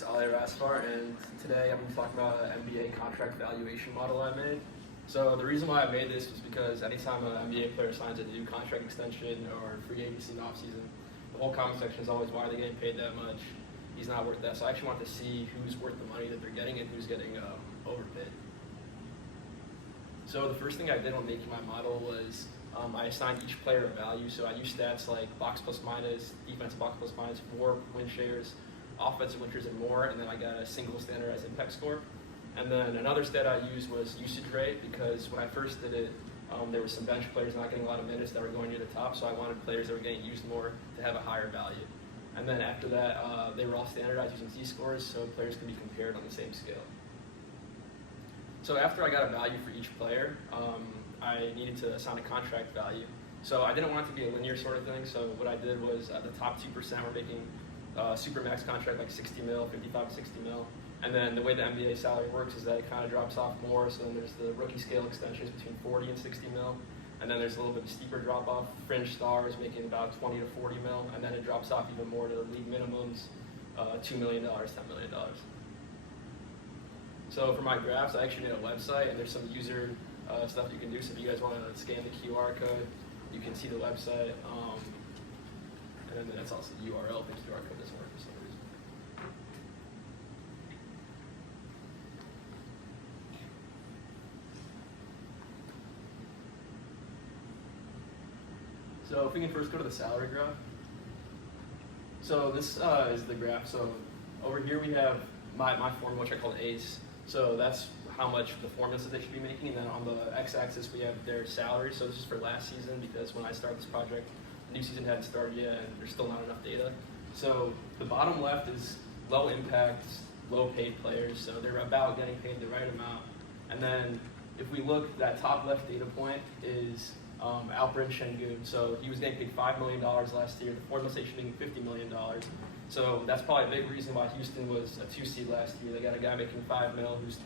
it's Razfar, and today I'm going to talk about an NBA contract valuation model I made. So the reason why I made this was because anytime an NBA player signs a new contract extension or free agency in the offseason, the whole comment section is always, why are they getting paid that much? He's not worth that. So I actually want to see who's worth the money that they're getting and who's getting overpaid. So the first thing I did when making my model was I assigned each player a value. So I used stats like box plus minus, defensive box plus minus, WAR, win shares, offensive win shares, and more. And then I got a single standardized impact score. And then another stat I used was usage rate, because when I first did it, there were some bench players not getting a lot of minutes that were going near the top. So I wanted players that were getting used more to have a higher value. And then after that, they were all standardized using Z-scores, so players can be compared on the same scale. So after I got a value for each player, I needed to assign a contract value. So I didn't want it to be a linear sort of thing, so what I did was the top 2% were making super max contract like 60 mil, 55 to 60 mil. And then the way the NBA salary works is that it kind of drops off more, so then there's the rookie scale extensions between 40 and 60 mil. And then there's a little bit of a steeper drop off, fringe stars making about 20 to 40 mil, and then it drops off even more to the league minimums, $2 million, $10 million. So for my graphs, I actually made a website, and there's some user stuff you can do. So if you guys want to scan the QR code, you can see the website. And then that's also the URL. The QR code doesn't work for some reason. So if we can first go to the salary graph. So this is the graph. So over here we have my formula, which I call ACE. So that's how much the formula says they should be making. And then on the x-axis we have their salary. So this is for last season, because when I started this project, the new season hadn't started yet and there's still not enough data. So the bottom left is low impact, low paid players. So they're about getting paid the right amount. And then if we look, that top left data point is Alperen Şengün. So he was getting paid $5 million last year. The formula says he should be making $50 million. So that's probably a big reason why Houston was a 2 seed last year. They got a guy making $5 million whose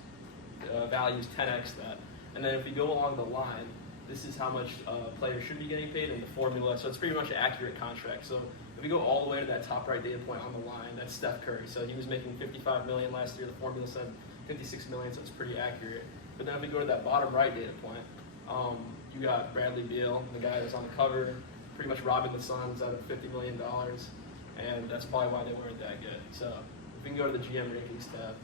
value is 10x that. And then if we go along the line, this is how much players should be getting paid in the formula. So it's pretty much an accurate contract. So if we go all the way to that top right data point on the line, that's Steph Curry. So he was making $55 million last year. The formula said $56 million, so it's pretty accurate. But then if we go to that bottom right data point, you got Bradley Beal, the guy that's on the cover, pretty much robbing the Suns out of $50 million. And that's probably why they weren't that good. So if we can go to the GM rankings tab.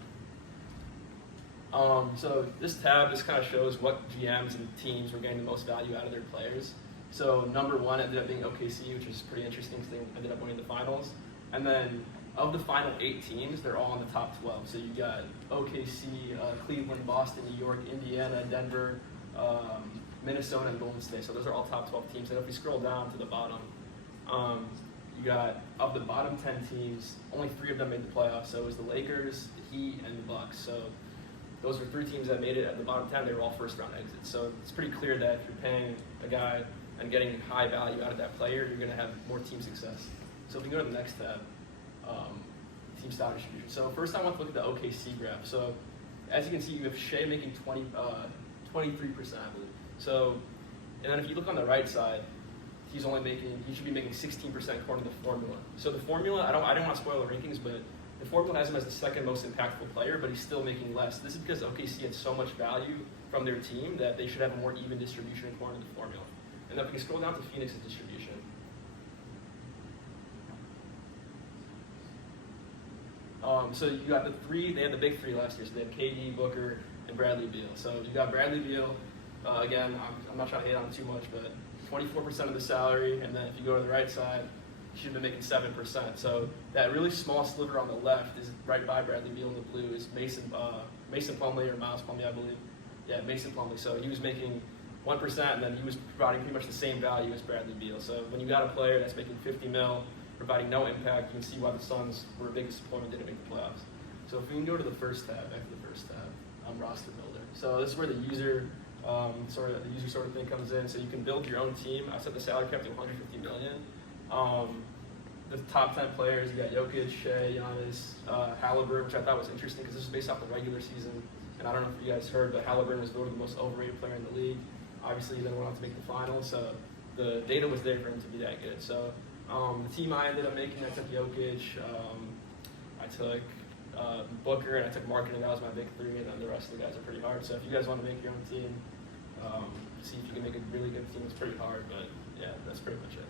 So this tab just kind of shows what GMs and teams were getting the most value out of their players. So number one ended up being OKC, which is pretty interesting because they ended up winning the finals. And then of the final 8 teams, they're all in the top 12. So you got OKC, Cleveland, Boston, New York, Indiana, Denver, Minnesota, and Golden State. So those are all top 12 teams. And if we scroll down to the bottom, you got, of the bottom 10 teams, only 3 of them made the playoffs. So it was the Lakers, the Heat, and the Bucks. So those were 3 teams that made it at the bottom 10. They were all first-round exits. So it's pretty clear that if you're paying a guy and getting high value out of that player, you're going to have more team success. So if we go to the next tab, team stock distribution. So first I want to look at the OKC graph. So as you can see, you have Shea making 23%, I believe. So, and then if you look on the right side, he should be making 16% according to the formula. So the formula, I don't want to spoil the rankings, but the formula has him as the second most impactful player, but he's still making less. This is because OKC had so much value from their team that they should have a more even distribution according to the formula. And then if we can scroll down to Phoenix's distribution. So you got they had the big 3 last year. So they had KD, Booker, and Bradley Beal. So you got Bradley Beal, again, I'm not trying to hate on him too much, but 24% of the salary, and then if you go to the right side, he should have been making 7%. So that really small sliver on the left is right by Bradley Beal in the blue is Mason Plumlee or Miles Plumlee, I believe. Yeah, Mason Plumlee. So he was making 1%, and then he was providing pretty much the same value as Bradley Beal. So when you got a player that's making 50 mil, providing no impact, you can see why the Suns were a big disappointment, didn't make the playoffs. So if we can go to the first tab, back to the first tab, roster builder. So this is where the user sort of thing comes in. So you can build your own team. I set the salary cap to 150 million. The top 10 players, you got Jokic, Shea, Giannis, Halliburton, which I thought was interesting because this is based off the regular season. And I don't know if you guys heard, but Halliburton was voted the most overrated player in the league. Obviously, he then went on to make the finals, so the data was there for him to be that good. So the team I ended up making, I took Jokic, I took Booker, and I took marketing. That was my big three, and then the rest of the guys are pretty hard. So if you guys want to make your own team, see if you can make a really good team. It's pretty hard, but yeah, that's pretty much it.